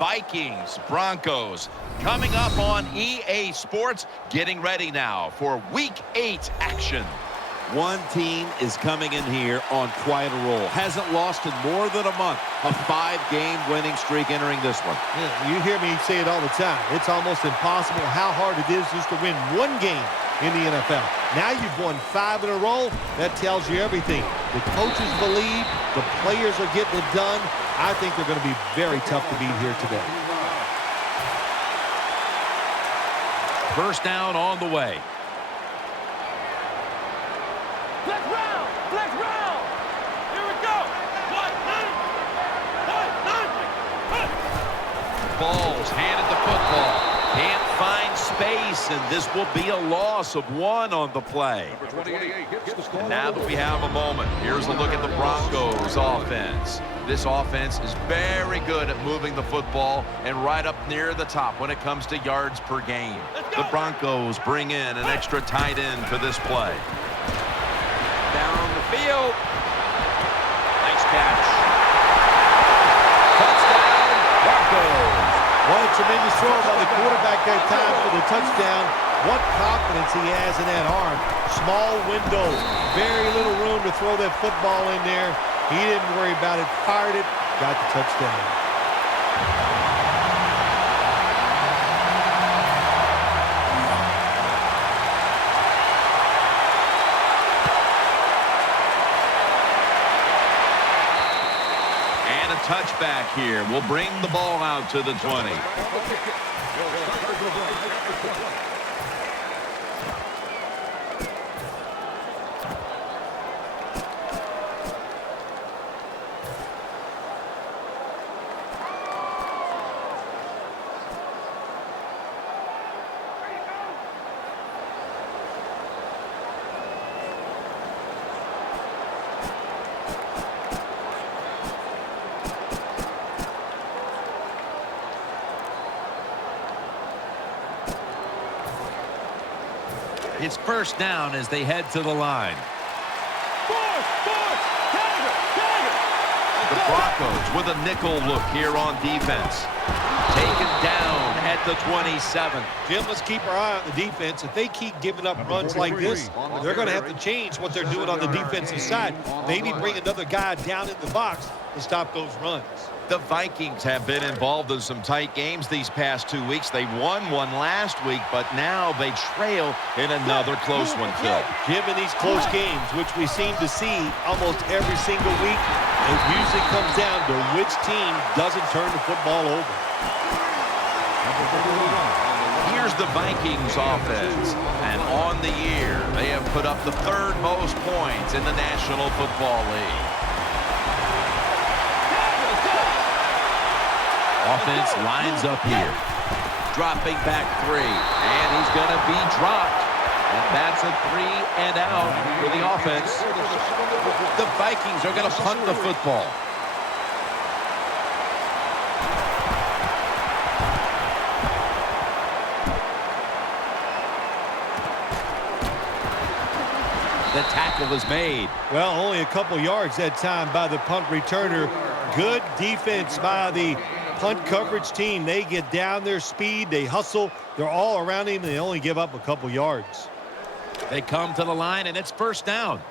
Vikings, Broncos, coming up on EA Sports, getting ready now for Week 8 action. One team is coming in here on quite a roll. Hasn't lost in more than a month. A 5-game winning streak entering this one. Yeah, you hear me say it all the time. It's almost impossible how hard it is just to win one game in the NFL. Now you've won 5 in a row. That tells you everything. The coaches believe. The players are getting it done. I think they're going to be very tough to beat here today. First down on the way. Flex round! Flex round! Here we go! Balls handed the football. Can't find space, and this will be a loss of 1 on the play. And now that we have a moment, here's a look at the Broncos offense. This offense is very good at moving the football and right up near the top when it comes to yards per game. The Broncos bring in an extra tight end for this play. Down the field. Nice catch. Touchdown, Broncos. What a tremendous throw by the quarterback that time for the touchdown. What confidence he has in that arm. Small window, very little room to throw that football in there. He didn't worry about it, fired it, got the touchdown. And a touchback here. We'll bring the ball out to the 20. It's first down as they head to the line. The Broncos with a nickel look here on defense. Taken down at the 27. Jim, let's keep our eye on the defense. If they keep giving up runs like this, they're going to have to change what they're doing on the defensive side. Maybe bring another guy down in the box to stop those runs. The Vikings have been involved in some tight games these past 2 weeks. They won one last week, but now they trail in another close one, Phil. Jim, in these close games, which we seem to see almost every single week, it usually comes down to which team doesn't turn the football over. Here's the Vikings offense, and on the year, they have put up the 3rd most points in the National Football League. Offense lines up here. Dropping back 3, and he's going to be dropped. And that's a 3 and out for the offense. The Vikings are going to punt the football. The tackle is made. Well, only a couple yards that time by the punt returner. Good defense by the punt coverage team. They get down their speed. They hustle. They're all around him. They only give up a couple yards. They come to the line, and it's first down.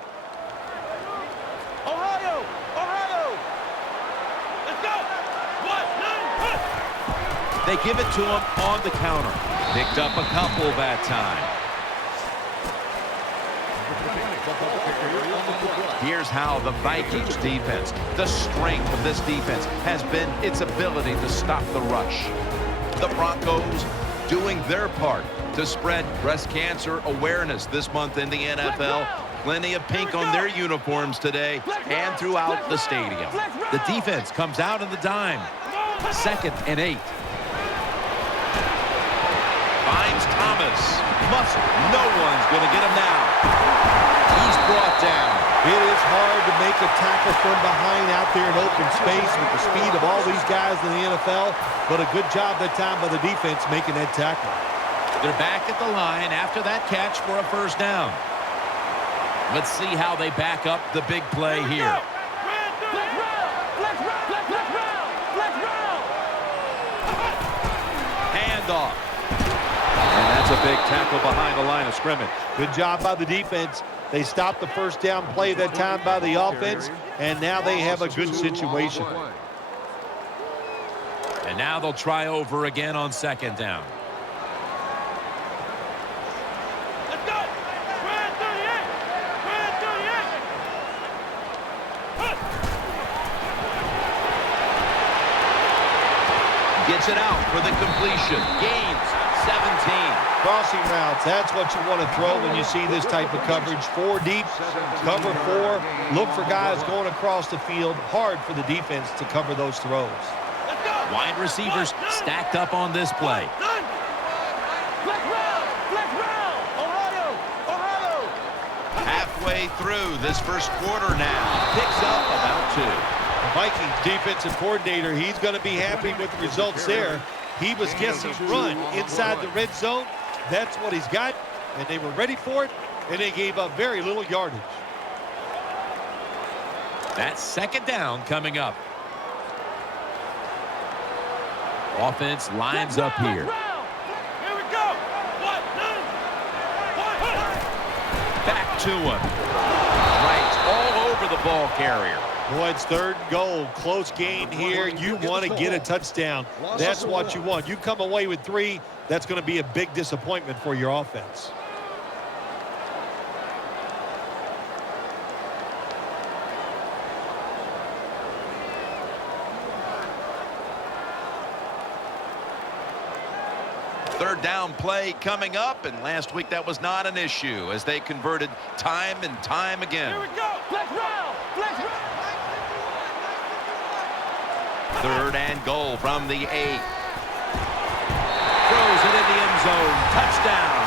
Ohio! Ohio! Let's go! 1, 9, 1. They give it to him on the counter. Picked up a couple that time. Here's how the Vikings defense, the strength of this defense, has been its ability to stop the rush. The Broncos doing their part to spread breast cancer awareness this month in the NFL. Plenty of pink on their uniforms today and throughout the stadium. The defense comes out in the dime. 2nd and 8. Finds Thomas. Muscle. No one's going to get him now. He's brought down. It is hard to make a tackle from behind out there in open space with the speed of all these guys in the NFL, but a good job that time by the defense making that tackle. They're back at the line after that catch for a first down. Let's see how they back up the big play here. picked off. And that's a big tackle behind the line of scrimmage. Good job by the defense. They stopped the first down play that time by the offense, and now they have a good situation. And now they'll try over again on second down. Let's go. We're at 38. We're at 38. Gets it out for the completion. Gains 17. Crossing routes, that's what you want to throw when you see this type of coverage. 4 deep, cover 4. Look for guys going across the field. Hard for the defense to cover those throws. Wide receivers stacked up on this play. Flex round. Flex round. Ohio. Ohio. Halfway through this first quarter now. Picks up about 2. The Vikings defensive coordinator, he's going to be happy with the results there. He was guessing run inside the red zone. That's what he's got, and they were ready for it, and they gave up very little yardage. That's second down coming up. Offense lines up here. Here we go. Back to him. Right, all over the ball carrier. Boy, it's 3rd and goal. Close game here. You want to get a touchdown. That's what you want. You come away with 3, that's going to be a big disappointment for your offense. Third down play coming up, and last week that was not an issue as they converted time and time again. Here we go. Flex round. Flex round. 3rd and goal from the 8. Throws it in the end zone. Touchdown.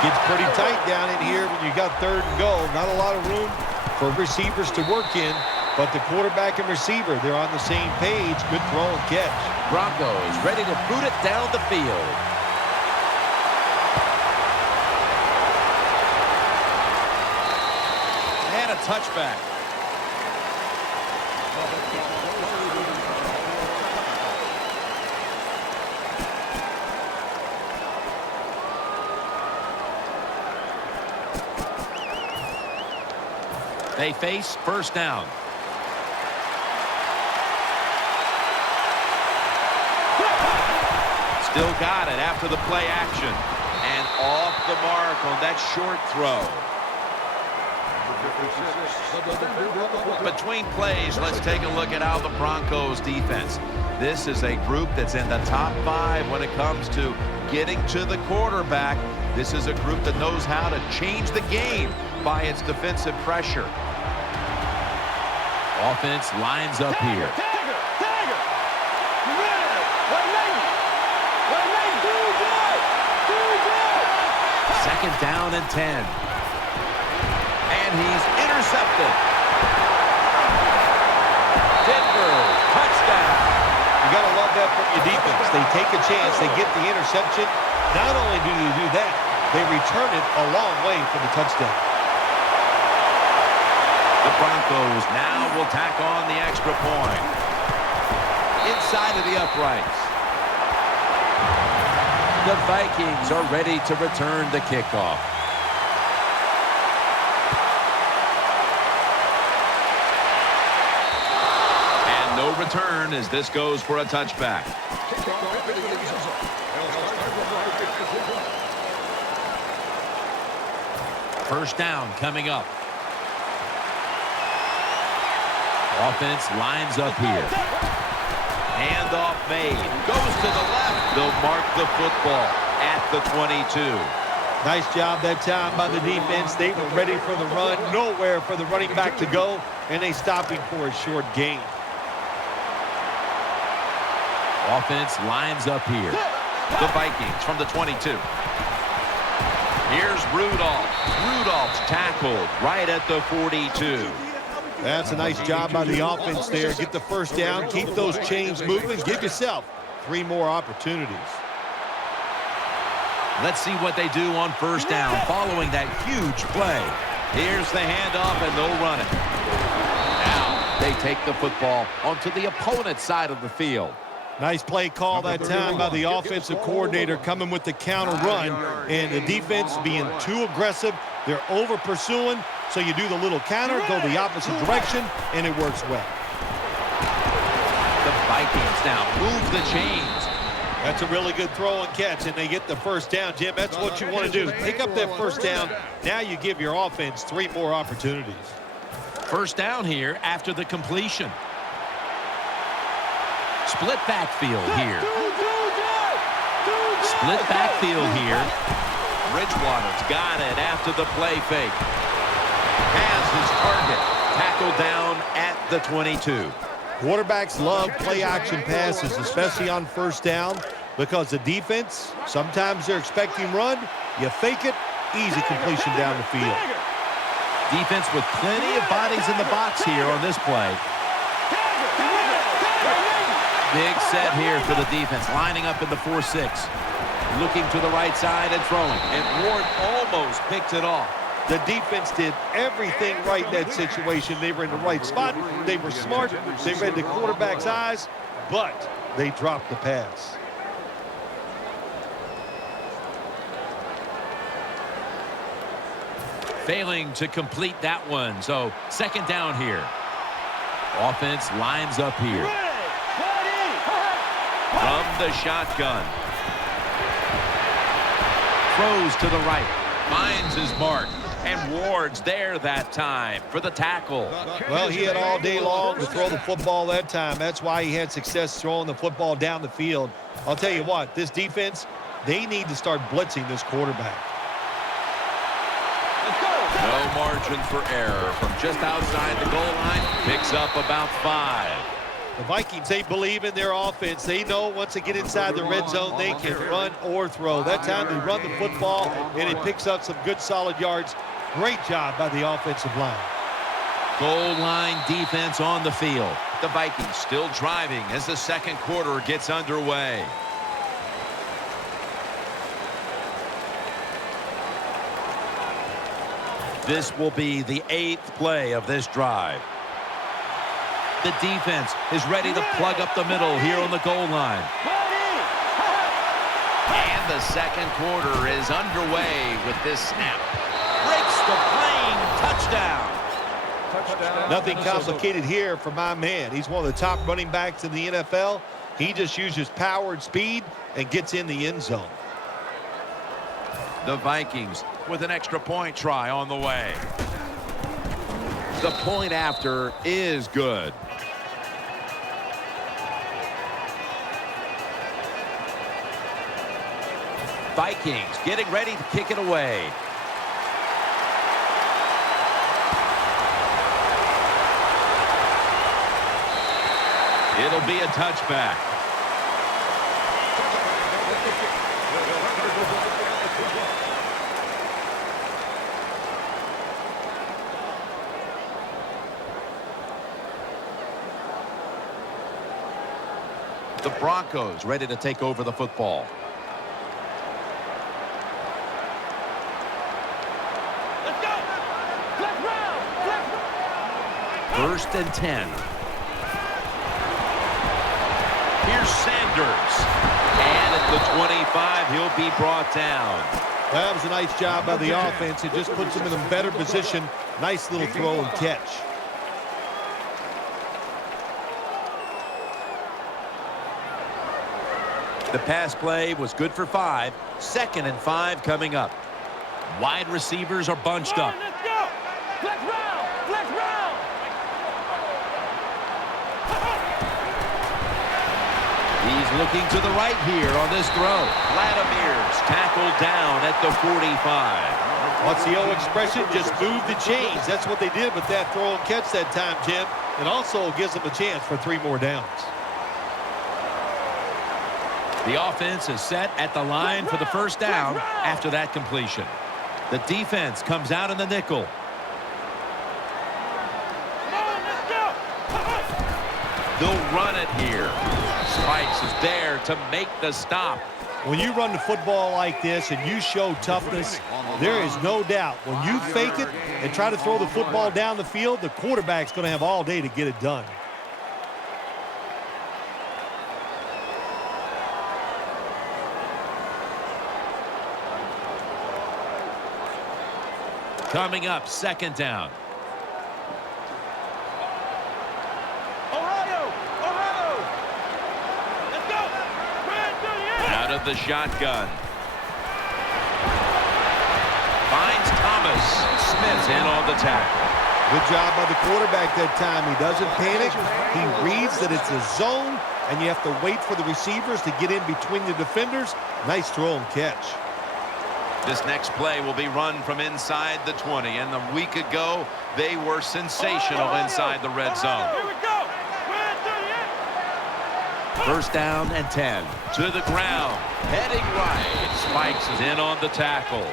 Gets pretty tight down in here when you got 3rd and goal. Not a lot of room for receivers to work in, but the quarterback and receiver, they're on the same page. Good throw and catch. Broncos ready to boot it down the field. And a touchback. They face first down. Still got it after the play action. And off the mark on that short throw. Between plays, let's take a look at how the Broncos defense. This is a group that's in the top 5 when it comes to getting to the quarterback. This is a group that knows how to change the game by its defensive pressure. Offense lines up here. Second down and 10. And he's intercepted. Denver, touchdown. You got to love that from your defense. They take a chance. They get the interception. Not only do they do that, they return it a long way for the touchdown. The Broncos now will tack on the extra point. Inside of the uprights. The Vikings are ready to return the kickoff. And no return as this goes for a touchback. First down coming up. Offense lines up here. Handoff made. Goes to the left. They'll mark the football at the 22. Nice job that time by the defense. They were ready for the run. Nowhere for the running back to go. And they stopped him for a short gain. Offense lines up here. The Vikings from the 22. Here's Rudolph. Rudolph's tackled right at the 42. That's a nice job by the offense there. Get the first down, keep those chains moving, give yourself 3 more opportunities. Let's see what they do on first down following that huge play. Here's the handoff, and they'll run it. Now they take the football onto the opponent's side of the field. Nice play call that time by the offensive coordinator coming with the counter run. And the defense being too aggressive. They're over pursuing. So you do the little counter, go the opposite direction, and it works well. The Vikings now move the chains. That's a really good throw and catch, and they get the first down, Jim. That's what you want to do. Pick up that first down. Now you give your offense 3 more opportunities. First down here after the completion. Split backfield here. Split backfield here. Bridgewater's got it after the play fake. Has his target. Tackled down at the 22. Quarterbacks love play-action passes, especially on first down, because the defense, sometimes they're expecting run. You fake it, easy completion down the field. Defense with plenty of bodies in the box here on this play. Big set here for the defense, lining up in the 4-6. Looking to the right side and throwing. And Ward almost picked it off. The defense did everything right in that situation. They were in the right spot. They were smart. They read the quarterback's eyes, but they dropped the pass. Failing to complete that one. So second down here. Offense lines up here. From the shotgun. Throws to the right. Finds his mark. And Ward's there that time for the tackle. Well, he had all day long to throw the football that time. That's why he had success throwing the football down the field. I'll tell you what, this defense, they need to start blitzing this quarterback. No margin for error from just outside the goal line. Picks up about 5. The Vikings, they believe in their offense. They know once they get inside the red zone, they can run or throw. That time they run the football, and it picks up some good solid yards. Great job by the offensive line. Goal line defense on the field. The Vikings still driving as the second quarter gets underway. This will be the 8th play of this drive. The defense is ready to plug up the middle here on the goal line. And the second quarter is underway with this snap. Breaks the plane. Touchdown. Nothing complicated here for my man. He's one of the top running backs in the NFL. He just uses power and speed and gets in the end zone. The Vikings with an extra point try on the way. The point after is good. Vikings getting ready to kick it away. It'll be a touchback. The Broncos ready to take over the football. Let's go. Flex round. First and 10. Here's Sanders. And at the 25, he'll be brought down. That was a nice job by the offense. It just puts them in a better position. Nice little throw and catch. The pass play was good for 5. Second and 5 coming up. Wide receivers are bunched up. Let's go. Flex round. Flex round. He's looking to the right here on this throw. Vladimir's tackled down at the 45. What's the old expression? Just move the chains. That's what they did with that throw and catch that time, Jim. It also gives them a chance for 3 more downs. The offense is set at the line for the first down after that completion. The defense comes out in the nickel. Come on, let's go. They'll run it here. Spikes is there to make the stop. When you run the football like this and you show toughness, there is no doubt when you fake it and try to throw the football down the field, the quarterback's going to have all day to get it done. Coming up, second down. Ohio! Let's go! Red 38! Out of the shotgun. Finds Thomas. Smith's in on the tackle. Good job by the quarterback that time. He doesn't panic. He reads that it's a zone, and you have to wait for the receivers to get in between the defenders. Nice throw and catch. This next play will be run from inside the 20, and a week ago they were sensational inside the red zone. Here we go! Red 38! First down and 10. To the ground, heading right. Spikes is in on the tackle.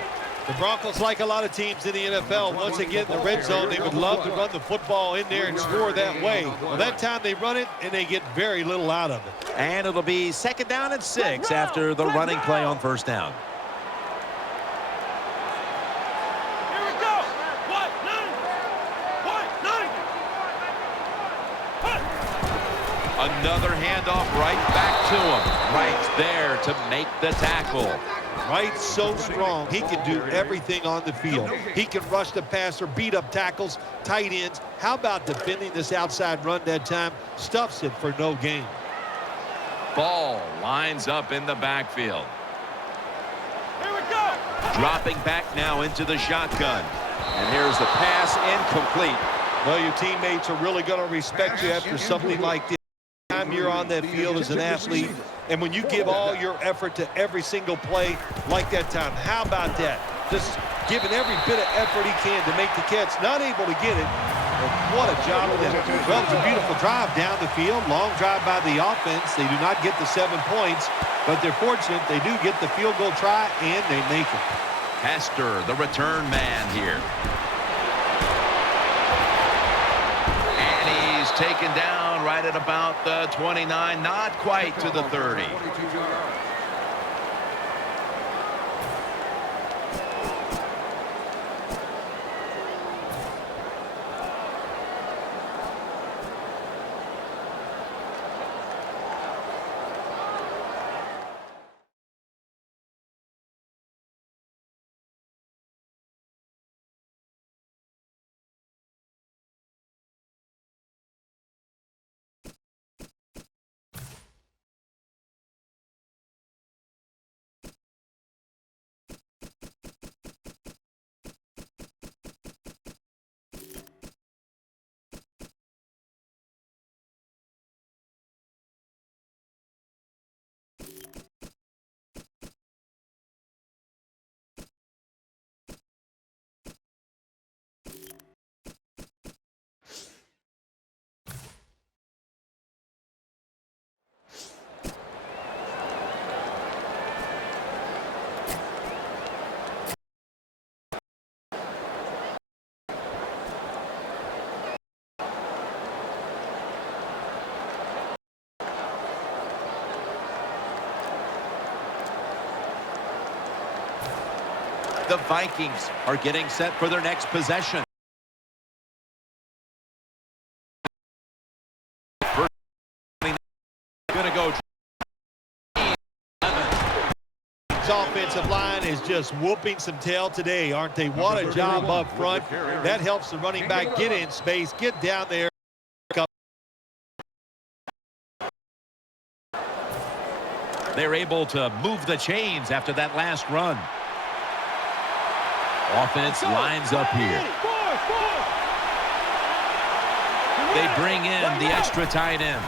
The Broncos, like a lot of teams in the NFL, once again in the red zone, they would love to run the football in there and score that way. Well, that time they run it, and they get very little out of it. And it'll be second down and 6 after the running play on first down. Here we go! What? Another handoff right back to him. Right there to make the tackle. Wright's so strong, he can do everything on the field. He can rush the passer, beat up tackles, tight ends. How about defending this outside run that time? Stuffs it for no gain. Ball lines up in the backfield. Here we go! Dropping back now into the shotgun. And here's the pass incomplete. Well, your teammates are really going to respect you after something like this. Time you're on that field as an athlete, and when you give all your effort to every single play like that time, how about that? Just giving every bit of effort he can to make the catch. Not able to get it, but what a job of that. Well, it's a beautiful drive down the field. Long drive by the offense. They do not get the 7 points, but they're fortunate they do get the field goal try, and they make it. Hester, the return man here. And he's taken down right at about the 29, not quite to the 30. The Vikings are getting set for their next possession. Going to go. His offensive line is just whooping some tail today, aren't they? What a job up front. That helps the running back get in space, get down there. They're able to move the chains after that last run. Offense lines up here. They bring in the extra tight end.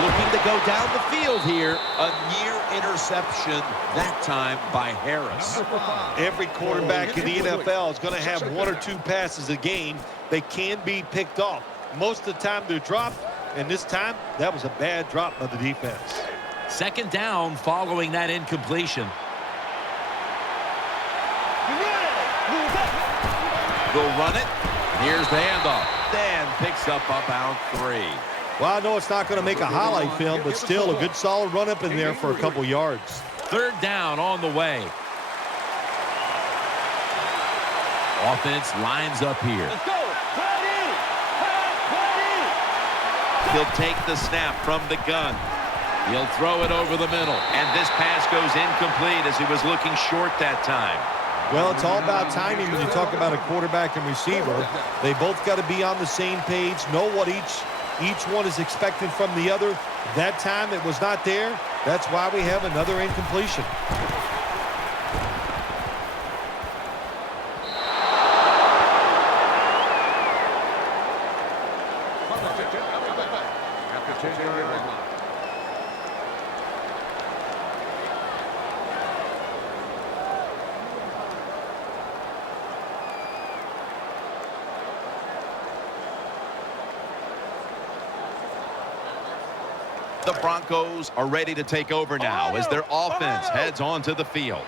Looking to go down the field here. A near interception, that time by Harris. Every quarterback in the NFL is going to have 1 or 2 passes a game. They can be picked off. Most of the time they're dropped, and this time that was a bad drop by the defense. Second down following that incompletion. They'll run it. Here's the handoff. Dan picks up about 3. Well, I know it's not going to make a highlight film, but still a good solid run up in there for a couple yards. Third down on the way. Offense lines up here. Let's go! He'll take the snap from the gun. He'll throw it over the middle. And this pass goes incomplete as he was looking short that time. Well, it's all about timing when you talk about a quarterback and receiver. They both got to be on the same page, know what each one is expected from the other. That time it was not there. That's why we have another incompletion. The Broncos are ready to take over now as their offense heads onto the field.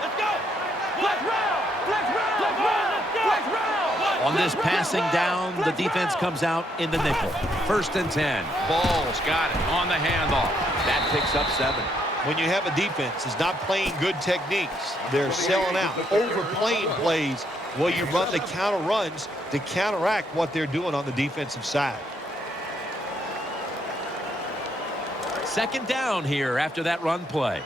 Let's go. Flex round. Flex round. Flex round. Flex round. On this passing down, the defense comes out in the nickel. 1st and 10. Ball's got it on the handoff. That picks up 7. When you have a defense that's not playing good techniques, they're selling out, overplaying plays. Well, you run the counter runs to counteract what they're doing on the defensive side. 2nd down here after that run play.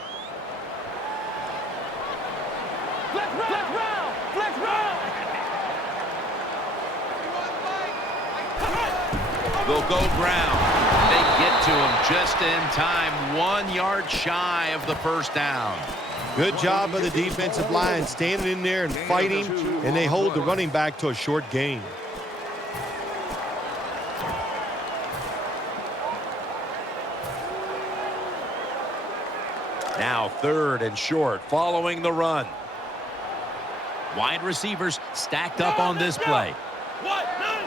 Flex round. Flex round. Flex round. They'll go ground. They get to him just in time. 1 yard shy of the 1st down. Good job by the defensive line standing in there and fighting, and they hold the running back to a short gain. Now 3rd and short following the run. Wide receivers stacked up on this play. What? None.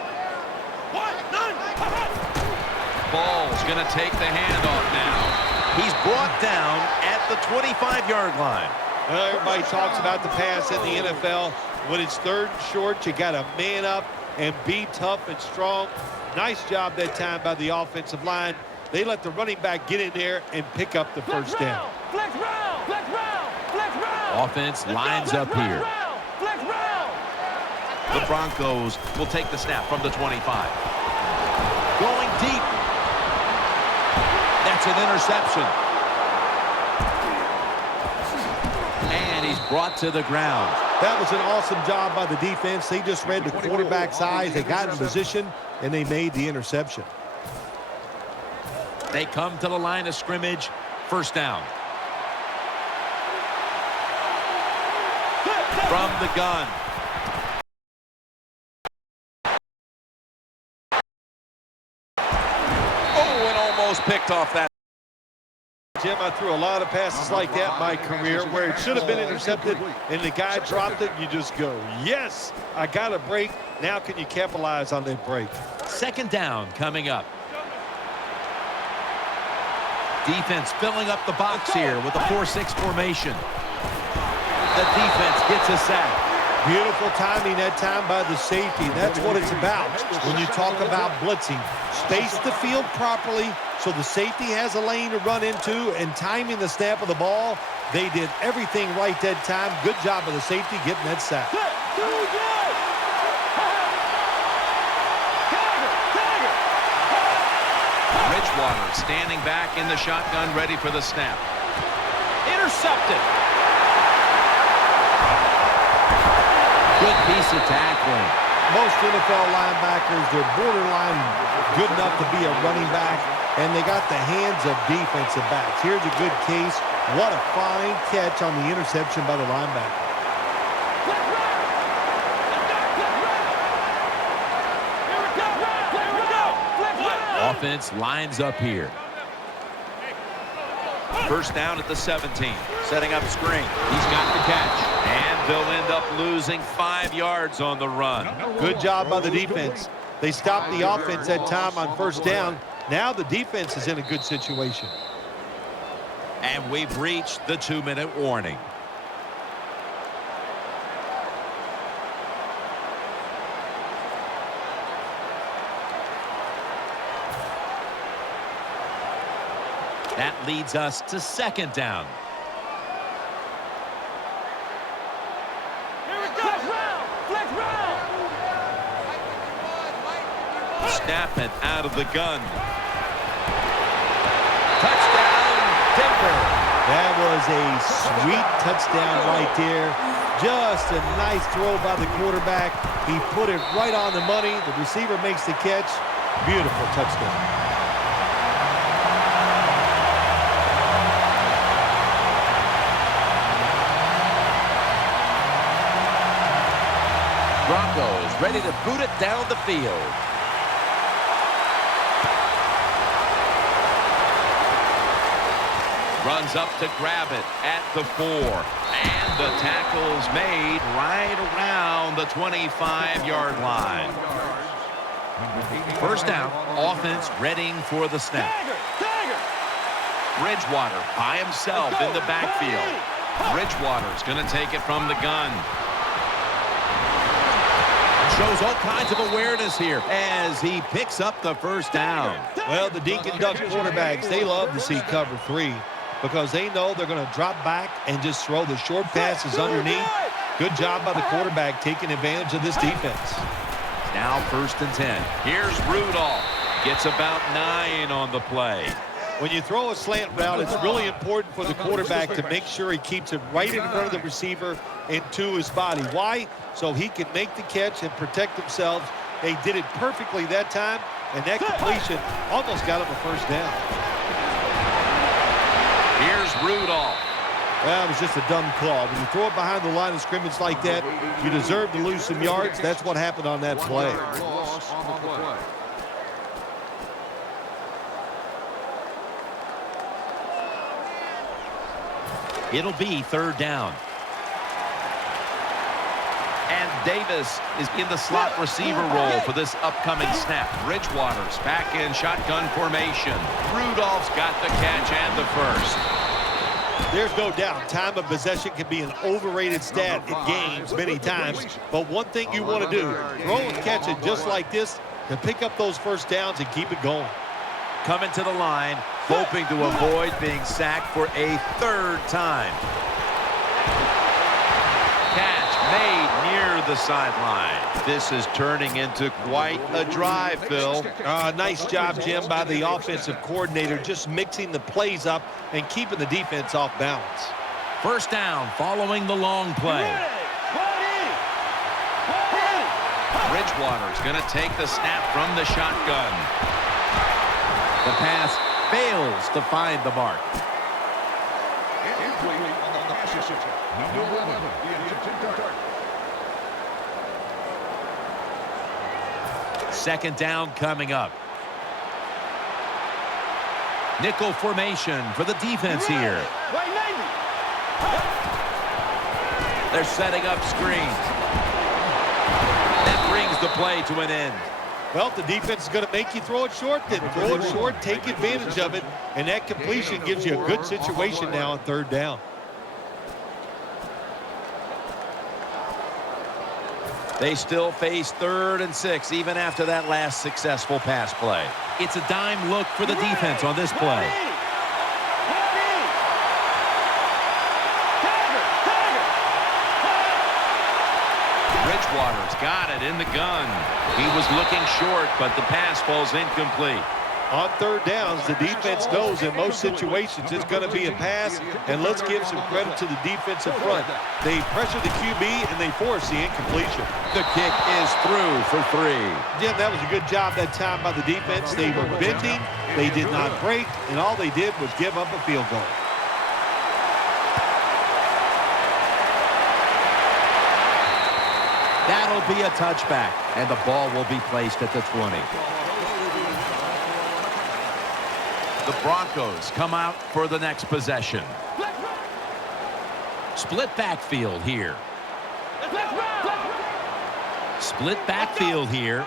What? None. Ball's going to take the handoff now. He's brought down at the 25-yard line. Well, everybody talks about the pass in the NFL. When it's 3rd and short, you got to man up and be tough and strong. Nice job that time by the offensive line. They let the running back get in there and pick up the 1st down. Flex round. Flex round. Flex round. Offense lines up here. Flex round. The Broncos will take the snap from the 25. Going deep. That's an interception. And he's brought to the ground. That was an awesome job by the defense. They just read the quarterback's eyes. They got in position, and they made the interception. They come to the line of scrimmage. 1st down. From the gun. Oh, and almost picked off that. Jim, I threw a lot of passes like that in my career where it should have been intercepted and the guy dropped it. You just go, yes, I got a break. Now can you capitalize on that break? 2nd down coming up. Defense filling up the box here with a 4-6 formation. The defense gets a sack. Beautiful timing that time by the safety. That's what it's about when you talk about blitzing. Space the field properly so the safety has a lane to run into, and timing the snap of the ball. They did everything right that time. Good job of the safety getting that sack. Bridgewater standing back in the shotgun, ready for the snap. Intercepted. Good piece of tackling. Most NFL linebackers, they're borderline good enough to be a running back, and they got the hands of defensive backs. Here's a good case. What a fine catch on the interception by the linebacker. Offense lines up here. 1st down at the 17. Setting up screen. He's got the catch. And they'll end up losing 5 yards on the run. Good job by the defense. They stopped the offense that time on 1st down. Now the defense is in a good situation. And we've reached the 2-minute warning. That leads us to 2nd down. Here we go. Flex round. Flex round. Snap it out of the gun. Denver. That was a sweet touchdown right there. Just a nice throw by the quarterback. He put it right on the money. The receiver makes the catch. Beautiful touchdown. Broncos ready to boot it down the field. Runs up to grab it at the 4. And the tackle's made right around the 25-yard line. First down, offense readying for the snap. Bridgewater by himself in the backfield. Bridgewater's going to take it from the gun. Shows all kinds of awareness here as he picks up the first down. Well, the Dink and Duck quarterbacks, they love to see cover 3 because they know they're going to drop back and just throw the short passes underneath. Good job by the quarterback taking advantage of this defense. Now 1st and 10. Here's Rudolph. Gets about 9 on the play. When you throw a slant route, it's really important for the quarterback to make sure he keeps it right in front of the receiver and to his body. Why? So he can make the catch and protect themselves. They did it perfectly that time, and that completion almost got him a first down. Here's Rudolph. Well, it was just a dumb call. When you throw it behind the line of scrimmage like that, you deserve to lose some yards. That's what happened on that play. It'll be 3rd down. And Davis is in the slot receiver role for this upcoming snap. Bridgewater's back in shotgun formation. Rudolph's got the catch and the first. There's no doubt time of possession can be an overrated stat in games many times. But one thing you want to do, throw and catch it just like this to pick up those first downs and keep it going. Coming to the line, hoping to avoid being sacked for a 3rd time. Catch made near the sideline. This is turning into quite a drive, Phil. Nice job, Jim, by the offensive coordinator, just mixing the plays up and keeping the defense off balance. First down following the long play. Bridgewater's going to take the snap from the shotgun. The pass fails to find the mark. Second down coming up. Nickel formation for the defense here. They're setting up screens. That brings the play to an end. Well, if the defense is going to make you throw it short, then throw it short, take advantage of it, and that completion gives you a good situation now on 3rd down. They still face 3rd and 6 even after that last successful pass play. It's a dime look for the defense on this play. Bridgewater's got it in the gun. He was looking short, but the pass falls incomplete. On 3rd downs, the defense knows in most situations it's going to be a pass, and let's give some credit to the defensive front. They pressure the QB, and they force the incompletion. The kick is through for 3. Jim, that was a good job that time by the defense. They were bending, they did not break, and all they did was give up a field goal. That'll be a touchback, and the ball will be placed at the 20. The Broncos come out for the next possession. Split backfield here. Split backfield here.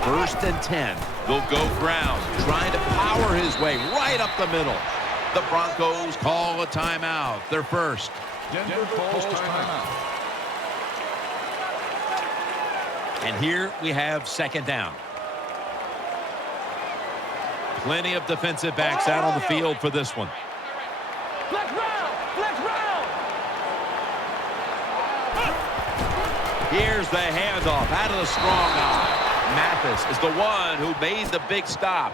1st and 10. They'll go ground, trying to power his way right up the middle. The Broncos call a timeout. Their first. Denver calls timeout. And here we have 2nd down. Plenty of defensive backs out on the field for this one. Flex round! Flex round! Here's the handoff out of the strong eye. Mathis is the one who made the big stop.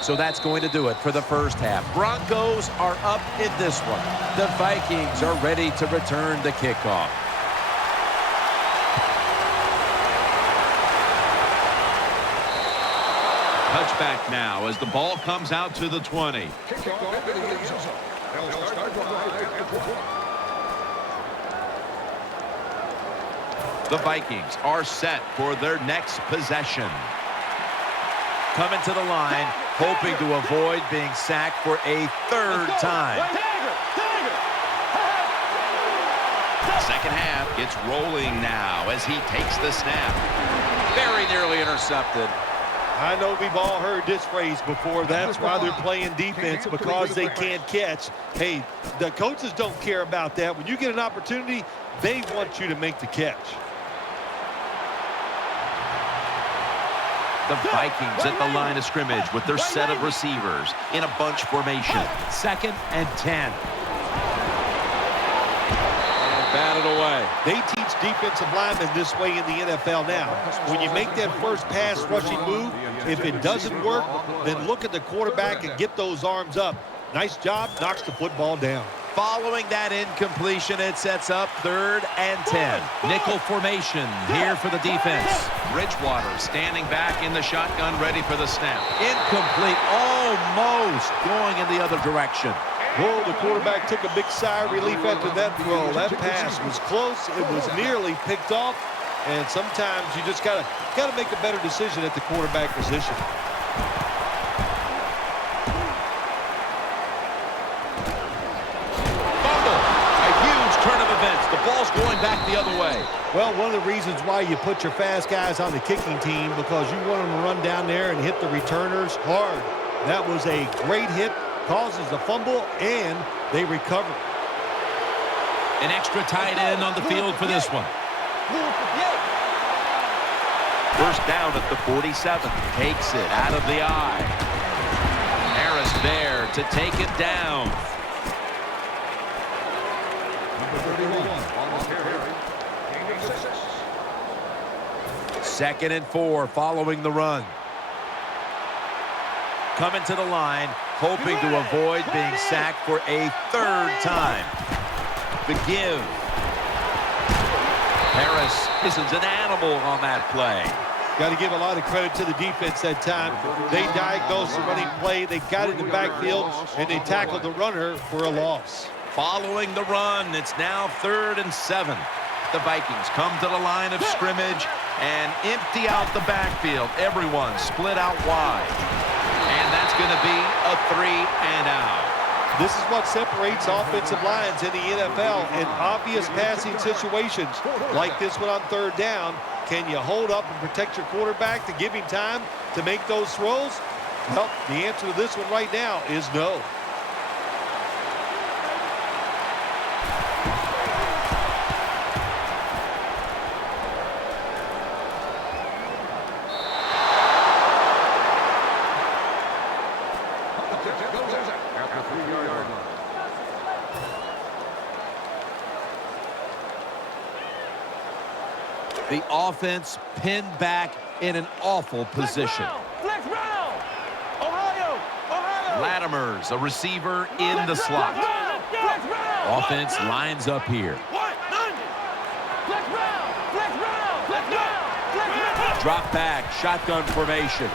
So that's going to do it for the first half. Broncos are up in this one. The Vikings are ready to return the kickoff. Touchback now as the ball comes out to the 20. The Vikings are set for their next possession. Coming to the line, hoping to avoid being sacked for a third time. Second half gets rolling now as he takes the snap. Very nearly intercepted. I know we've all heard this phrase before. That's why they're playing defense, because they can't catch. Hey, the coaches don't care about that. When you get an opportunity, they want you to make the catch. The Vikings at the line of scrimmage with their set of receivers in a bunch formation. 2nd and 10. And batted away. They teach defensive linemen this way in the NFL now. When you make that first pass rushing move, if it doesn't work, then look at the quarterback and get those arms up. Nice job, knocks the football down. Following that incompletion, it sets up 3rd and 10. Nickel formation here for the defense. Bridgewater standing back in the shotgun, ready for the snap. Incomplete, almost going in the other direction. Whoa, the quarterback took a big sigh of relief after that throw. That pass was close. It was nearly picked off. And sometimes you just gotta make a better decision at the quarterback position. Ball's going back the other way. Well, one of the reasons why you put your fast guys on the kicking team, because you want them to run down there and hit the returners hard. That was a great hit, causes a fumble, and they recover. An extra tight end on the field for this one. First down at the 47. Takes it out of the eye. Harris there to take it down. 2nd and 4 following the run. Coming to the line, hoping to avoid being sacked for a 3rd time. The give. Harris isn't an animal on that play. Got to give a lot of credit to the defense that time. They diagnosed the running play, they got in the backfield, and they tackled the runner for a loss. Following the run, it's now 3rd and 7. The Vikings come to the line of scrimmage and empty out the backfield. Everyone split out wide. And that's going to be a 3 and out. This is what separates offensive lines in the NFL. In obvious passing situations like this one on 3rd down, can you hold up and protect your quarterback to give him time to make those throws? Well, the answer to this one right now is no. The offense pinned back in an awful position. Flex round. Ohio. Latimer's a receiver in the slot. Flex round. Offense lines up here. Flex round. Flex round. Flex round. Drop back, shotgun formation.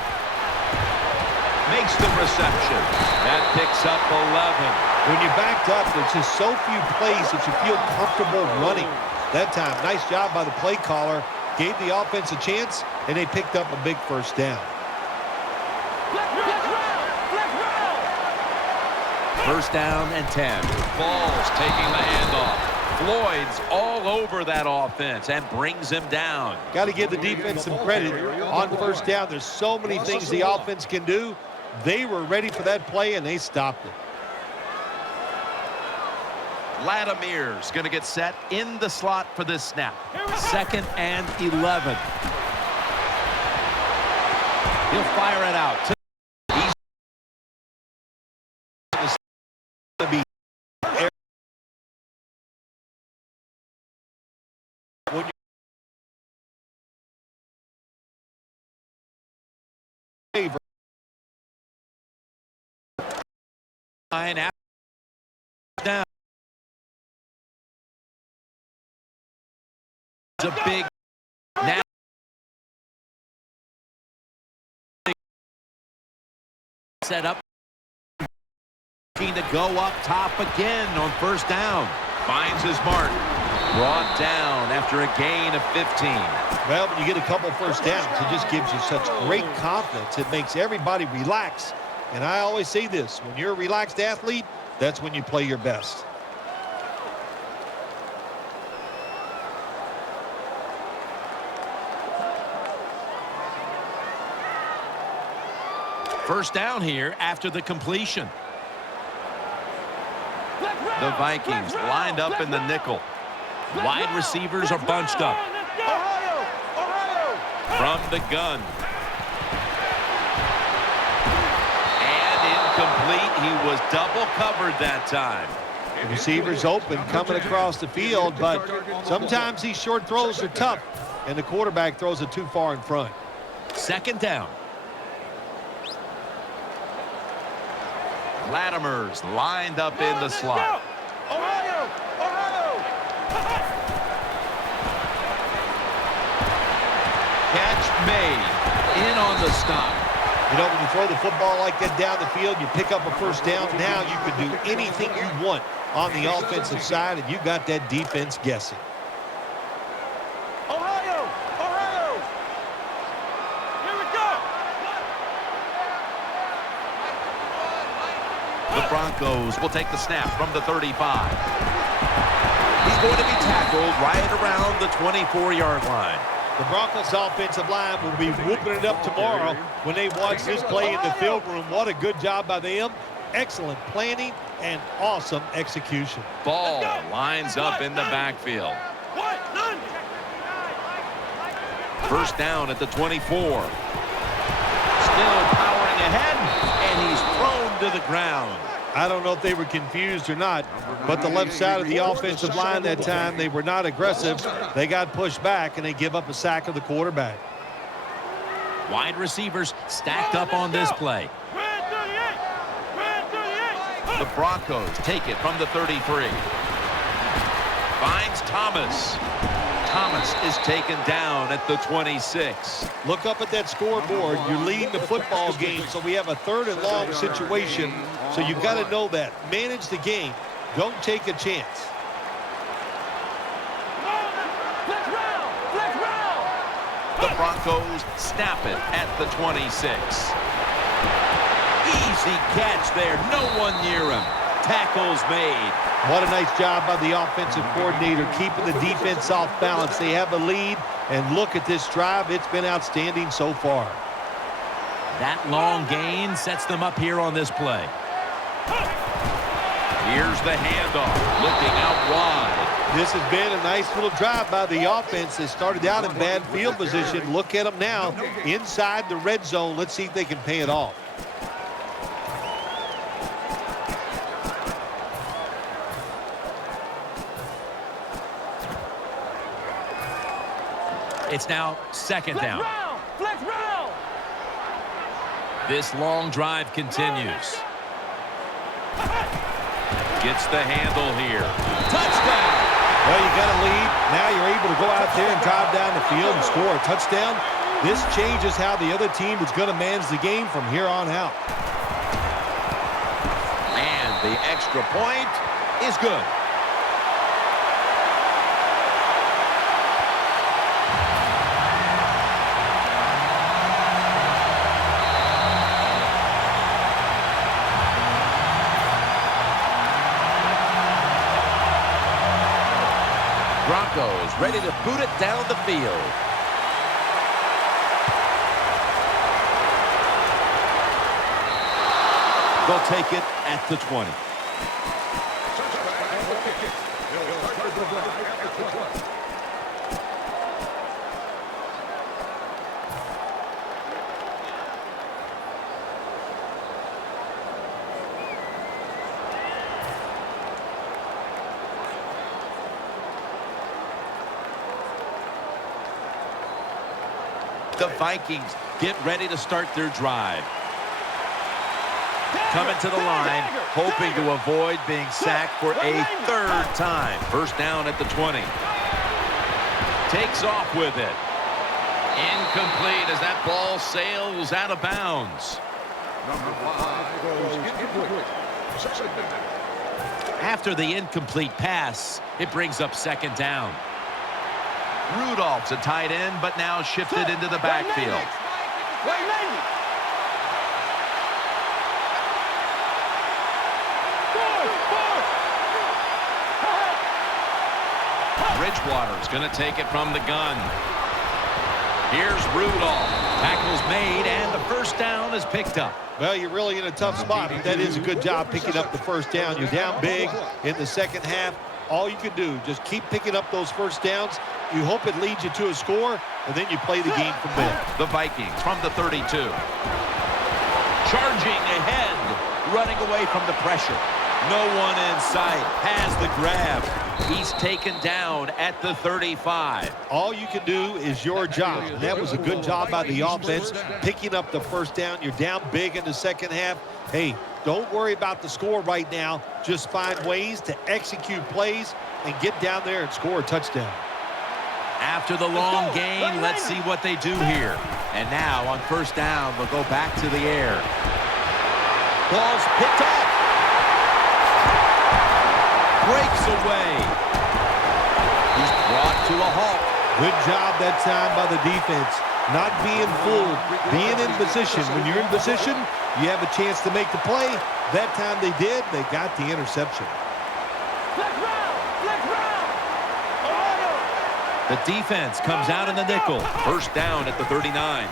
Makes the reception. That picks up 11. When you're backed up, there's just so few plays that you feel comfortable running. That time, nice job by the play caller. Gave the offense a chance, and they picked up a big first down. First down and 10. Ball's taking the handoff. Floyd's all over that offense and brings him down. Got to give the defense some credit. On first down, there's so many things the offense can do. They were ready for that play, and they stopped it. Latimer's going to get set in the slot for this snap. 2nd and 11. He'll fire it out. He's going to be when Down. It's a big now set up to go up top again on first down. Finds his mark. Brought down after a gain of 15. Well, when you get a couple first downs, it just gives you such great confidence. It makes everybody relax. And I always say this, when you're a relaxed athlete, that's when you play your best. First down here after the completion. The Vikings lined up in the nickel. Wide receivers are bunched up. From the gun. And incomplete. He was double covered that time. The receiver's open coming across the field, but sometimes these short throws are tough, and the quarterback throws it too far in front. Second down. Latimer's lined up in the slot. Catch made. In on the stop. You know, when you throw the football like that down the field, you pick up a first down. Now you can do anything you want on the offensive side, and you got that defense guessing. The Broncos will take the snap from the 35. He's going to be tackled right around the 24-yard line. The Broncos offensive line will be whooping it up tomorrow when they watch this play in the film room. What a good job by them. Excellent planning and awesome execution. Ball lines up in the backfield. First down at the 24. Still powering ahead, and he's thrown to the ground. I don't know if they were confused or not, but the left side of the offensive line that time, they were not aggressive. They got pushed back, and they give up a sack of the quarterback. Wide receivers stacked up on this play. The Broncos take it from the 33. Finds Thomas. Thomas is taken down at the 26. Look up at that scoreboard. You're leading the football game, so we have a third and long situation. So you've got to know that. Manage the game. Don't take a chance. The Broncos snap it at the 26. Easy catch there. No one near him. Tackles made. What a nice job by the offensive coordinator keeping the defense off balance. They have a lead, and look at this drive. It's been outstanding so far. That long gain sets them up here on this play. Here's the handoff, looking out wide. This has been a nice little drive by the offense. They started out in bad field position. Look at them now inside the red zone. Let's see if they can pay it off. It's now second down. This long drive continues. Gets the handle here. Touchdown! Well, you got a lead. Now you're able to go out there and drive down the field and score a touchdown. This changes how the other team is going to manage the game from here on out. And the extra point is good. Broncos ready to boot it down the field. They'll take it at the 20. The Vikings get ready to start their drive. Coming to the line, hoping to avoid being sacked for a third time. First down at the 20. Takes off with it. Incomplete as that ball sails out of bounds. After the incomplete pass, it brings up second down. Rudolph's a tight end, but now shifted into the backfield. Bridgewater's going to take it from the gun. Here's Rudolph. Tackle's made, and the first down is picked up. Well, you're really in a tough spot, but that is a good job picking up the first down. You're down big in the second half. All you can do, just keep picking up those first downs. You hope it leads you to a score, and then you play the game from there. The Vikings from the 32. Charging ahead, running away from the pressure. No one in sight, has the grab. He's taken down at the 35. All you can do is your job, and that was a good job by the offense, picking up the first down. You're down big in the second half. Hey, don't worry about the score right now. Just find ways to execute plays and get down there and score a touchdown. After the long gain, let's see what they do here. And now on first down, they'll go back to the air. Ball's picked up. Breaks away. He's brought to a halt. Good job that time by the defense. Not being fooled, being in position. When you're in position, you have a chance to make the play. That time they did. They got the interception. The defense comes out in the nickel. First down at the 39.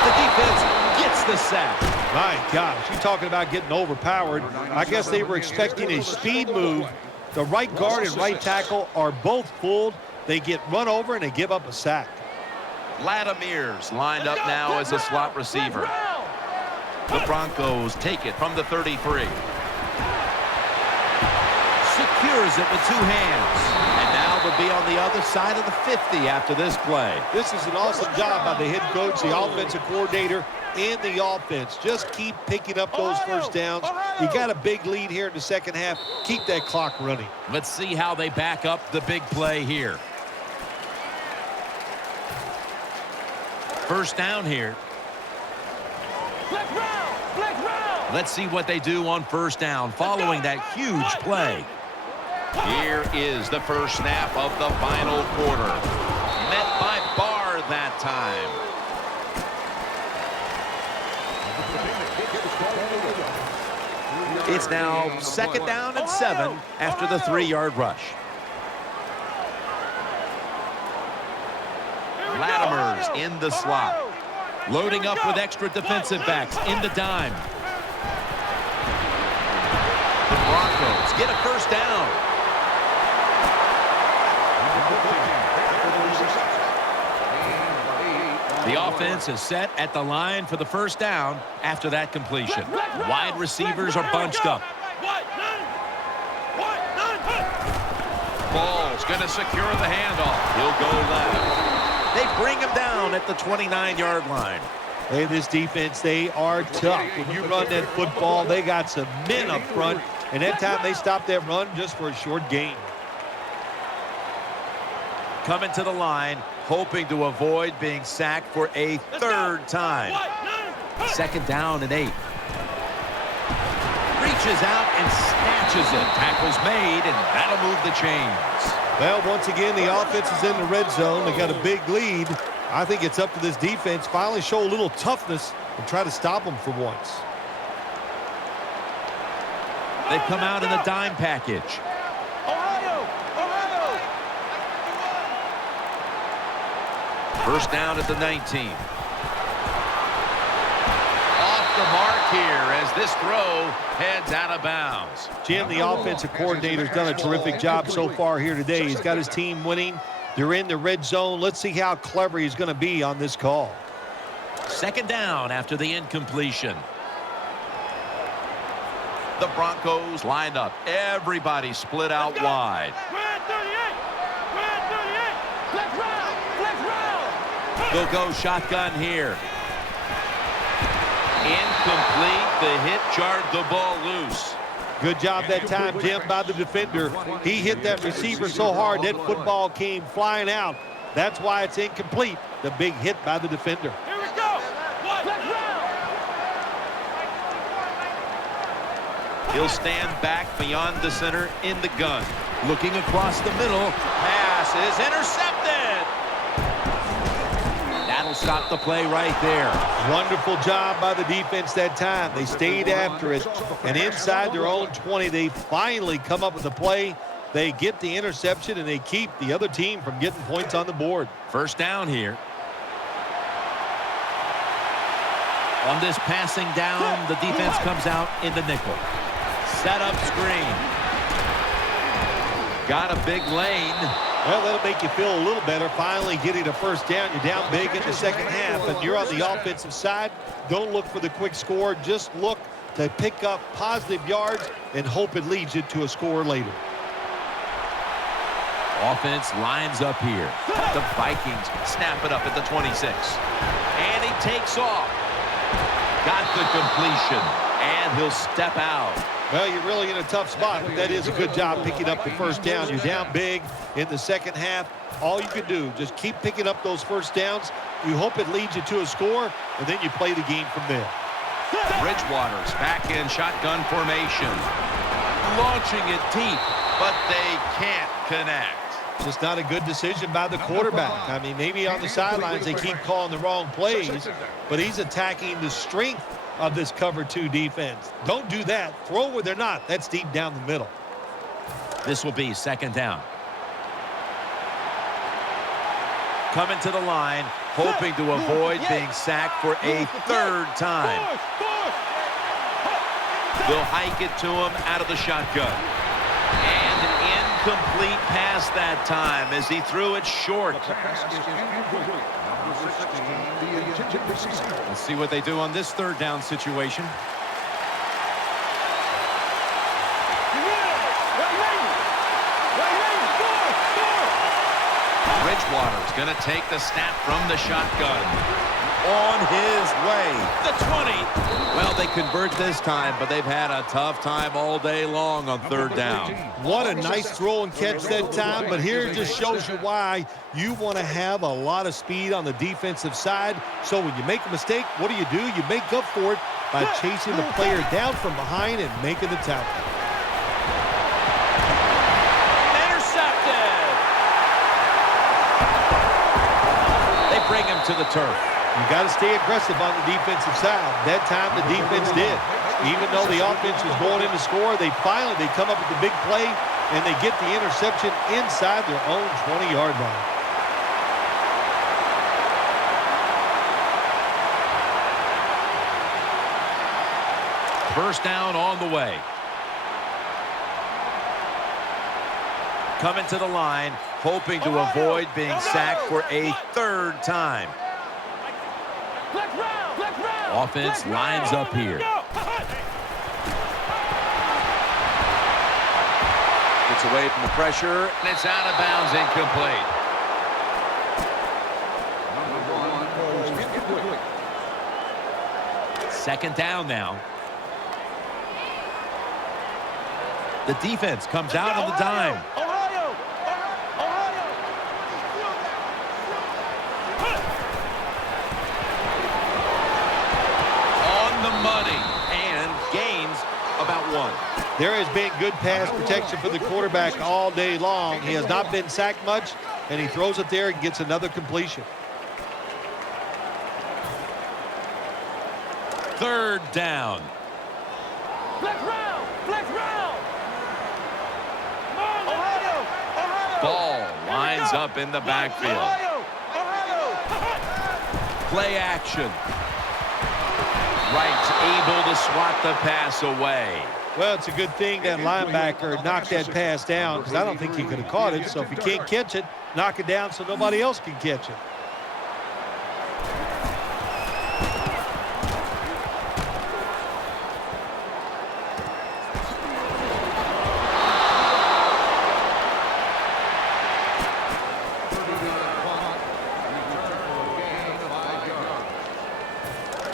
The defense gets the sack. My gosh, you're talking about getting overpowered. I guess they were expecting a speed move. The right guard and right tackle are both fooled. They get run over and they give up a sack. Latimer's lined up now as a slot receiver. The Broncos take it from the 33. Secures it with two hands. And now they'll be on the other side of the 50 after this play. This is an awesome job by the head coach, the offensive coordinator, and the offense. Just keep picking up those first downs. You got a big lead here in the second half. Keep that clock running. Let's see how they back up the big play here. First down here. Let's see what they do on first down following that huge play. Here is the first snap of the final quarter. Met by Barr that time. It's now second down and 7 after the 3-yard rush. Latimer's in the slot. Loading up with extra defensive backs in the dime. The Broncos get a first down. The offense is set at the line for the first down after that completion. Wide receivers are bunched up. Ball's going to secure the handoff. He'll go left. They bring him down at the 29-yard line. Hey, this defense, they are tough. When you run that football, they got some men up front, and that time they stopped that run just for a short gain. Coming to the line, hoping to avoid being sacked for a third time. Second down and 8. Reaches out and snatches it. Tackle's made, and that'll move the chains. Well, once again, the offense is in the red zone. They got a big lead. I think it's up to this defense finally show a little toughness and try to stop them for once. They've come out in the dime package. First down at the 19. Off the mark here as this throw heads out of bounds. Jim, the offensive coordinator, has done a terrific job so far here today. He's got his team winning. They're in the red zone. Let's see how clever he's going to be on this call. Second down after the incompletion. The Broncos lined up. Everybody split out wide. They'll go shotgun here. In Incomplete. The hit jarred the ball loose. Good job that time, Jim, by the defender. He hit that receiver so hard that football came flying out. That's why it's incomplete. The big hit by the defender. Here we go. He'll stand back beyond the center in the gun. Looking across the middle. Pass is intercepted. That'll stop the play right there. Wonderful job by the defense that time. They stayed after it. And inside their own 20, they finally come up with a play. They get the interception, and they keep the other team from getting points on the board. First down here. On this passing down, the defense comes out in the nickel. Set up screen. Got a big lane. Well, that'll make you feel a little better. Finally getting a first down. You're down big in the second half, and you're on the offensive side. Don't look for the quick score. Just look to pick up positive yards and hope it leads you to a score later. Offense lines up here. The Vikings snap it up at the 26. And he takes off. Got the completion. And he'll step out. Well, you're really in a tough spot, but that is a good job picking up the first down. You're down big in the second half. All you can do, just keep picking up those first downs. You hope it leads you to a score, and then you play the game from there. Bridgewater's back in shotgun formation. Launching it deep, but they can't connect. Just not a good decision by the quarterback. I mean, maybe on the sidelines they keep calling the wrong plays, but he's attacking the strength of this cover 2 defense. Don't do that. Throw where they're not. That's deep down the middle. This will be second down. Coming to the line, hoping to avoid being sacked for a third time. They'll hike it to him out of the shotgun. And incomplete pass that time as he threw it short. Let's see what they do on this third down situation. Bridgewater's going to take the snap from the shotgun. On his way. The 20. Well, they convert this time, but they've had a tough time all day long on third down. What a nice throw and catch that time, but here it just shows you why you want to have a lot of speed on the defensive side. So when you make a mistake, what do? You make up for it by chasing the player down from behind and making the tackle. Intercepted. They bring him to the turf. You got to stay aggressive on the defensive side. That time the defense did. Even though the offense was going in to score, they come up with the big play, and they get the interception inside their own 20-yard line. First down on the way. Coming to the line, hoping to avoid being sacked for a third time. Offense lines up here. Gets away from the pressure. And it's out of bounds, incomplete. Second down now. The defense comes out on the dime. There has been good pass protection for the quarterback all day long. He has not been sacked much, and he throws it there and gets another completion. Third down. Flex round! Ball lines up in the backfield. Play action. Wright's able to swat the pass away. Well, it's a good thing that linebacker knocked that pass down, because I don't think he could have caught it. So if you can't catch it, knock it down so nobody else can catch it.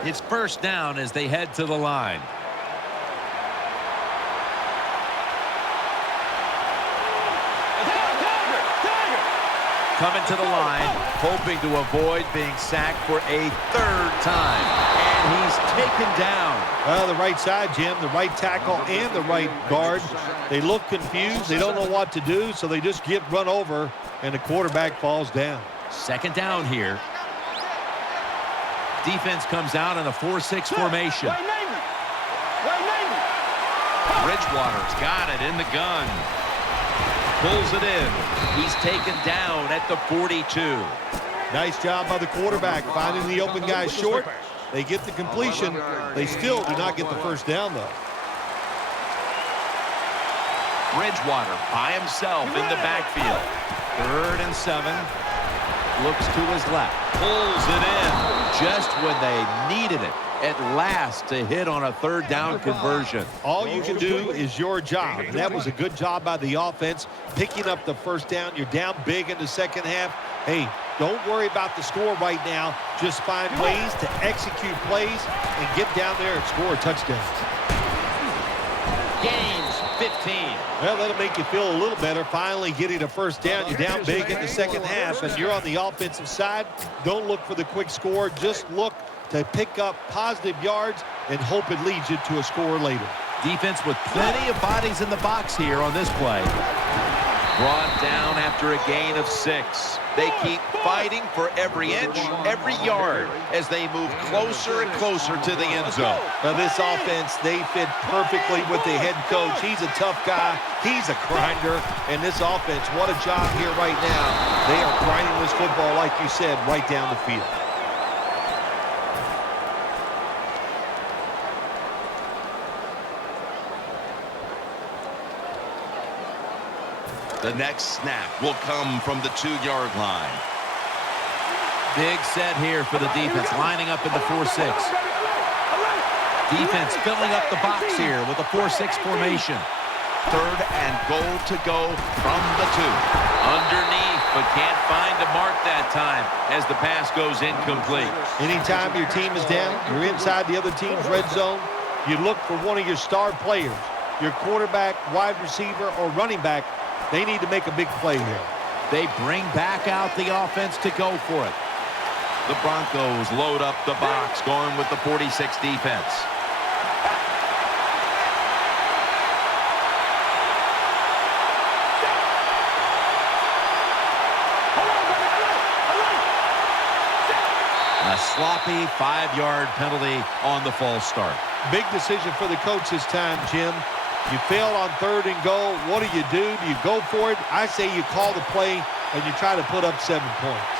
It's first down as they head to the line. Coming to the line, hoping to avoid being sacked for a third time. And he's taken down. Well, the right side, Jim, the right tackle and the right guard. They look confused. They don't know what to do, so they just get run over, and the quarterback falls down. Second down here. Defense comes out in a 4-6 formation. Bridgewater's got it in the gun. Pulls it in. He's taken down at the 42. Nice job by the quarterback finding the open guy short. They get the completion. They still do not get the first down, though. Bridgewater by himself in the backfield. 3rd and 7. Looks to his left. Pulls it in just when they needed it at last to hit on a 3rd down conversion. All you can do is your job. And that was a good job by the offense, picking up the first down. You're down big in the second half. Hey, don't worry about the score right now. Just find ways to execute plays and get down there and score touchdowns. Gains 15. Well, that'll make you feel a little better. Finally getting a first down. You're down big in the second half, and you're on the offensive side. Don't look for the quick score. Just look to pick up positive yards and hope it leads you to a score later. Defense with plenty of bodies in the box here on this play. Brought down after a gain of 6. They keep fighting for every inch, every yard as they move closer and closer to the end zone. Now this offense, they fit perfectly with the head coach. He's a tough guy. He's a grinder. And this offense, what a job here right now. They are grinding this football, like you said, right down the field. The next snap will come from the 2-yard line. Big set here for the defense, lining up in the 4-6. Defense filling up the box here with a 4-6 formation. 3rd and goal to go from the 2. Underneath, but can't find a mark that time as the pass goes incomplete. Anytime your team is down, you're inside the other team's red zone, you look for one of your star players, your quarterback, wide receiver, or running back. They need to make a big play here. They bring back out the offense to go for it. The Broncos load up the box, going with the 46 defense. A sloppy 5-yard penalty on the false start. Big decision for the coach this time, Jim. You fail on 3rd and goal. What do? Do you go for it? I say you call the play and you try to put up 7 points.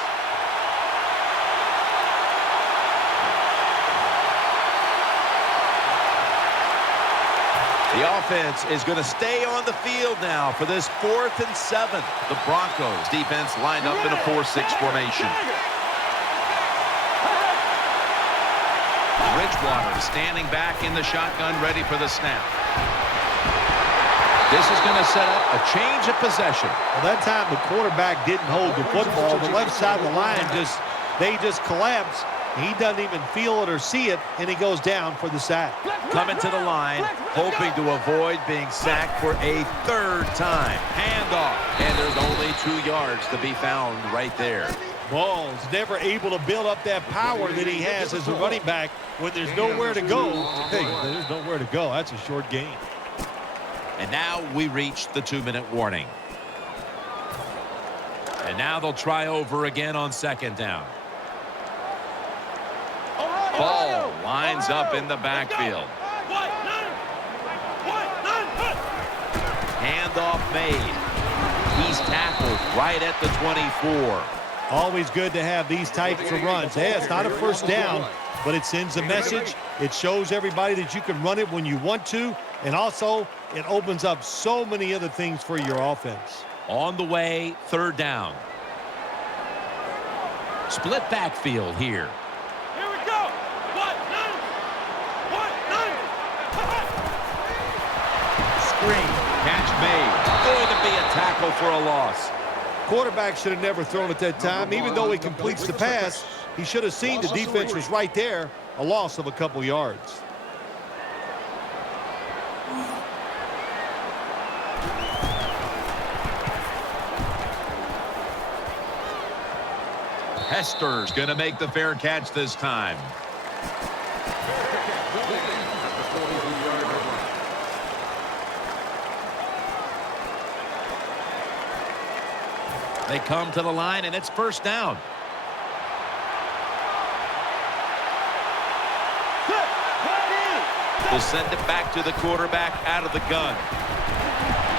The offense is going to stay on the field now for this 4th and 7. The Broncos defense lined up in a 4-6 formation. Bridgewater standing back in the shotgun, ready for the snap. This is going to set up a change of possession. Well, that time the quarterback didn't hold the football. The left side of the line they just collapse. He doesn't even feel it or see it, and he goes down for the sack. Coming to the line, hoping to avoid being sacked for a 3rd time. Handoff, and there's only 2 yards to be found right there. Ball's never able to build up that power that he has as a running back when there's nowhere to go. Hey, there's nowhere to go. That's a short gain. And now we reach the 2-minute warning. And now they'll try over again on 2nd down. Ball lines up in the backfield. Handoff made. He's tackled right at the 24. Always good to have these types of runs. Hey, it's not a first down, but it sends a message. It shows everybody that you can run it when you want to, and also it opens up so many other things for your offense. On the way, 3rd down. Split backfield here. Here we go. Screen. Catch made. Going to be a tackle for a loss. Quarterback should have never thrown at that time. Even though he completes the pass, he should have seen the defense was right there. A loss of a couple yards. Hester's going to make the fair catch this time. They come to the line, and it's first down. We'll send it back to the quarterback out of the gun.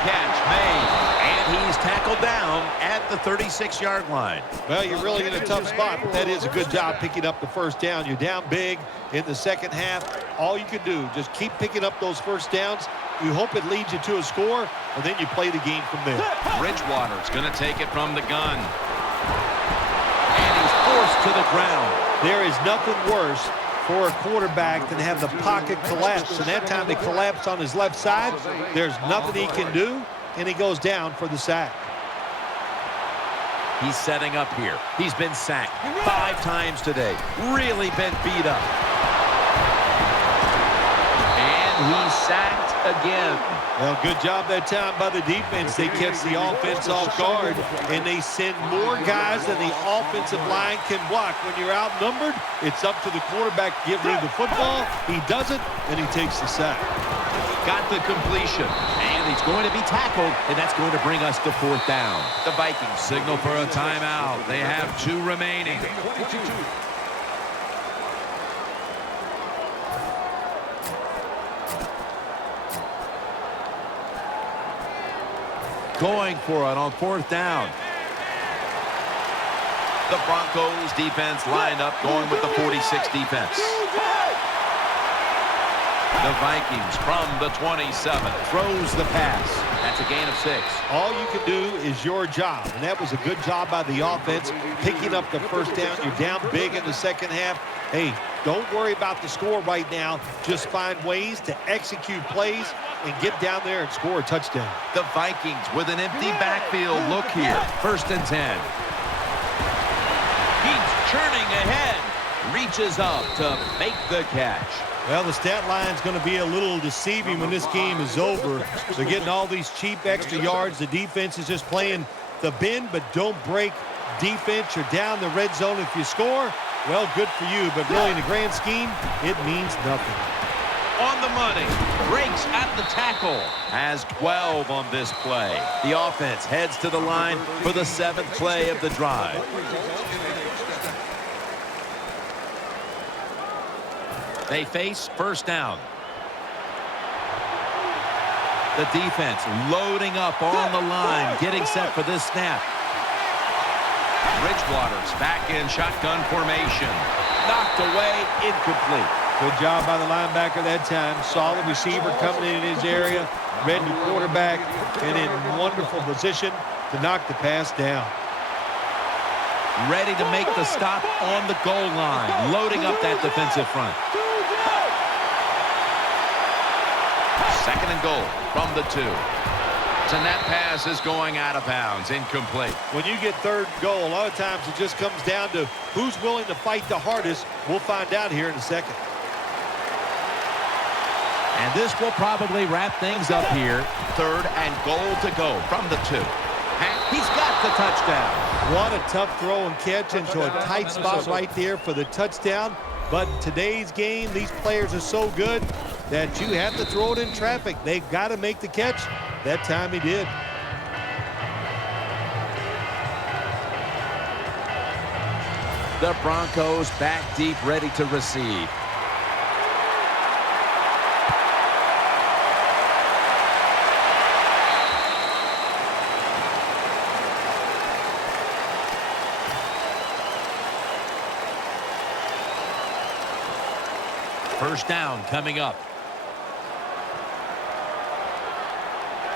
Catch made, and he's tackled down at the 36-yard line. Well, you're really in a tough spot, but that is a good job picking up the first down. You're down big in the second half. All you can do, just keep picking up those first downs. You hope it leads you to a score, and then you play the game from there. Bridgewater's going to take it from the gun. And he's forced to the ground. There is nothing worse for a quarterback than have the pocket collapse. And that time they collapsed on his left side. There's nothing he can do, and he goes down for the sack. He's setting up here. He's been sacked 5 times today. Really been beat up. And he's sacked again. Well, good job that time by the defense. They catch the offense off guard, and they send more guys than the offensive line can block. When you're outnumbered, it's up to the quarterback to give rid of the football. He does it, and he takes the sack. Got the completion, and he's going to be tackled, and that's going to bring us to fourth down. The Vikings signal for a timeout. They have 2 remaining. Going for it on fourth down. The Broncos defense lined up, going with the 46 defense. The Vikings from the 27 throws the pass. That's a gain of 6. All you can do is your job, and that was a good job by the offense, picking up the first down. You're down big in the second half. Hey, don't worry about the score right now. Just find ways to execute plays and get down there and score a touchdown. The Vikings with an empty backfield. Look here. First and 10. He's churning ahead. Reaches up to make the catch. Well, the stat line is going to be a little deceiving when this game is over. They're getting all these cheap extra yards. The defense is just playing the bend but don't break defense. You're down the red zone if you score. Well, good for you, but really in the grand scheme, it means nothing. On the money, breaks at the tackle, has 12 on this play. The offense heads to the line for the 7th play of the drive. They face first down. The defense loading up on the line, getting set for this snap. Bridgewater's back in shotgun formation. Knocked away, incomplete. Good job by the linebacker that time. Saw the receiver coming in his area, read the quarterback, and in wonderful position to knock the pass down. Ready to make the stop on the goal line, loading up that defensive front. 2nd and goal from the 2. And that pass is going out of bounds, incomplete. When you get 3rd and goal, a lot of times it just comes down to who's willing to fight the hardest. We'll find out here in a second. And this will probably wrap things up here. 3rd and goal to go from the 2. And he's got the touchdown. What a tough throw and catch into a tight spot right there for the touchdown. But today's game, these players are so good that you have to throw it in traffic. They've got to make the catch. That time he did. The Broncos back deep, ready to receive. First down coming up.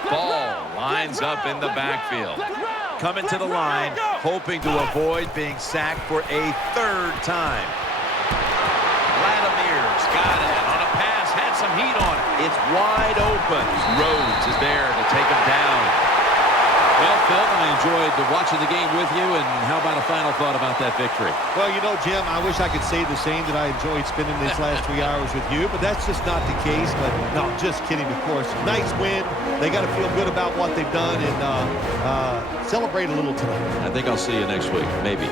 Ball lines up in the backfield. Coming to the line, hoping to avoid being sacked for a 3rd time. Vladimir's got it on a pass, had some heat on it. It's wide open. Rhodes is there to take him down. Well, Phil, I enjoyed watching the game with you, and how about a final thought about that victory? Well, you know, Jim, I wish I could say the same, that I enjoyed spending these last 3 hours with you, but that's just not the case. But no, just kidding, of course. Nice win. They got to feel good about what they've done and celebrate a little tonight. I think I'll see you next week, maybe.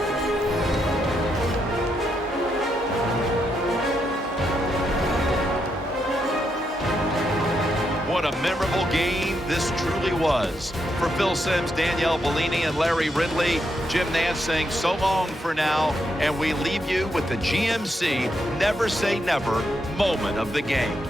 What a memorable game this truly was. For Phil Simms, Danielle Bellini, and Larry Ridley, Jim Nance saying so long for now, and we leave you with the GMC Never Say Never moment of the game.